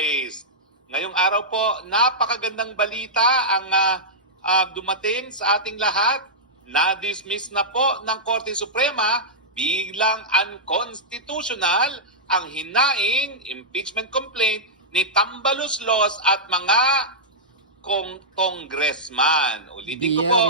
raised. Ngayong araw po, napakagandang balita ang dumating sa ating lahat. Na-dismiss na po ng Korte Suprema bilang unconstitutional ang hinaing impeachment complaint ni Tambaloslos at mga congressman. Ulitin ko po,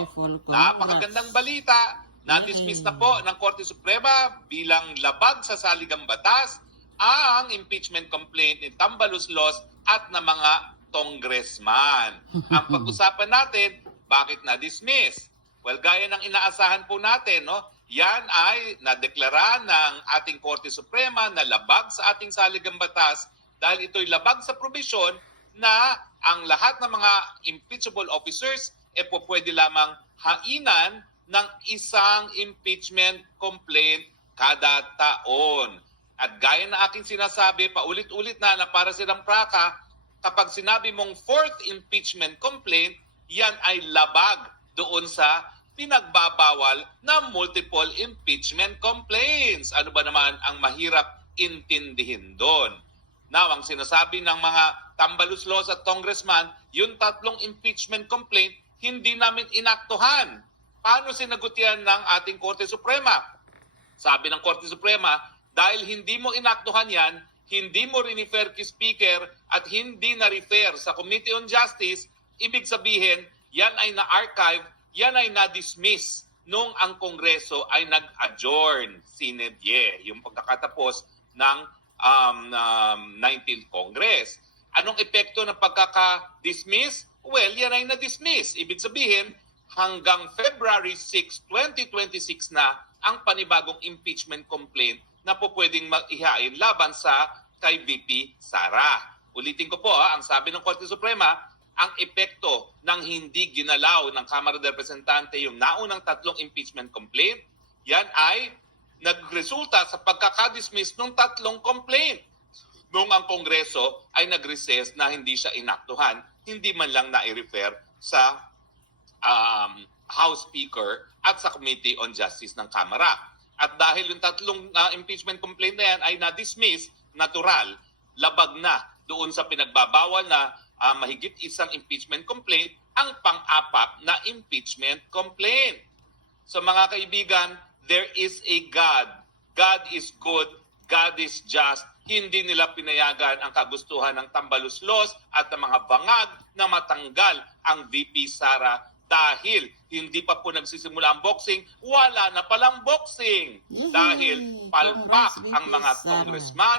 napakagandang balita. Na-dismiss na po ng Korte Suprema bilang labag sa saligang batas ang impeachment complaint ni Tambaloslos at ng mga congressman. Ang pag-usapan natin, bakit na-dismiss? Well, gaya ng inaasahan po natin, no? Yan ay nadeklara ng ating Korte Suprema na labag sa ating saligang batas dahil ito'y labag sa probisyon na ang lahat ng mga impeachable officers po pwede lamang hainan ng isang impeachment complaint kada taon. At gaya na aking sinasabi, paulit-ulit na para silang praka, kapag sinabi mong fourth impeachment complaint, yan ay labag doon sa pinagbabawal na multiple impeachment complaints. Ano ba naman ang mahirap intindihin doon? Now, ang sinasabi ng mga Tambaloslos at congressman, yung tatlong impeachment complaint, hindi namin inaktuhan. Paano sinagot yan ng ating Korte Suprema? Sabi ng Korte Suprema, dahil hindi mo inaktuhan yan, hindi mo rin-refer kay Speaker at hindi na-refer sa Committee on Justice, ibig sabihin, yan ay na-archive, yan ay na-dismiss nung ang Kongreso ay nag-adjourn, sine die, yung pagkakatapos ng 19th Congress. Anong epekto ng pagkaka-dismiss? Well, yan ay na-dismiss. Ibig sabihin, hanggang February 6, 2026 na ang panibagong impeachment complaint na po pwedeng mag-ihain laban sa kay VP Sara. Ulitin ko po, ang sabi ng Korte Suprema, ang epekto ng hindi ginalaw ng Kamara de Representante yung naunang tatlong impeachment complaint, yan ay nagresulta sa pagkakadismiss ng tatlong complaint. Nung ang Kongreso ay nag-recess na hindi siya inaktuhan, hindi man lang na-refer sa House Speaker at sa Committee on Justice ng Kamara. At dahil yung tatlong impeachment complaint na yan ay na-dismiss, natural, labag na doon sa pinagbabawal na mahigit isang impeachment complaint, ang pang-apat na impeachment complaint. So mga kaibigan, there is a God. God is good. God is just. Hindi nila pinayagan ang kagustuhan ng Tambaloslos at ng mga bangag na matanggal ang VP Sara dahil hindi pa po nagsisimula ang boxing, wala na palang boxing. Dahil palpak ang mga congressman,